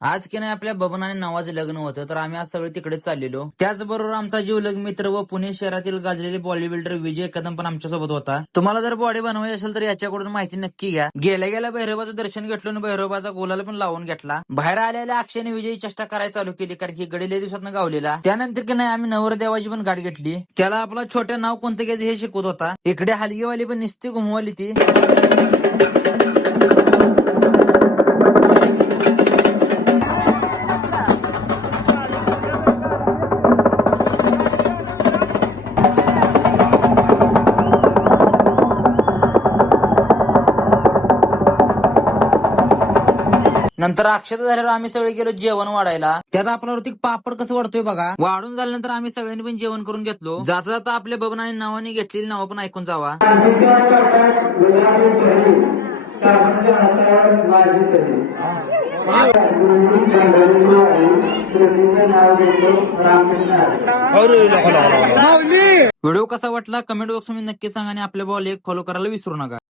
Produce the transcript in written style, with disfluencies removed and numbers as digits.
आज की नाही आपल्या बबन आणि नवाचं लग्न होतं, तर आम्ही आज सगळे तिकडेच चाललेलो. त्याचबरोबर आमचा जीवलग मित्र व पुणे शहरातील गाजलेले बॉडी बिल्डर विजय कदम पण आमच्यासोबत होता. तुम्हाला जर बॉडी बनवायची असेल तर याच्याकडून माहिती नक्की घ्या. गेल्या गेल्या भैरवाचं दर्शन घेतलं आणि भैरवाचा गोलाला पण लावून घेतला. बाहेर आलेल्या अक्षयने विजयी चेष्टा करायला चालू केली, कारण की गडीले दिवसात गावलेला. त्यानंतर की नाही आम्ही नवरदेवाची पण गाठ घेतली. त्याला आपला छोट्या नाव कोणतं घ्यायचं हे शिकवत होता. इकडे हलगीवाली पण निस्ती घुमवाली ती. नंतर अक्षता झाल्यावर आम्ही सगळे गेलो जेवण वाढायला. त्यात आपला ऋतिक पापड कसं वाढतोय बघा. वाढून झाल्यानंतर आम्ही सगळ्यांनी पण जेवण करून घेतलो. जाता जाता आपल्या बबन आणि नावाने घेतलेली नावं पण ऐकून जावा. व्हिडिओ कसा वाटला कमेंट बॉक्स मध्ये नक्की सांगा आणि आपल्या बॉल एक फॉलो करायला विसरू नका.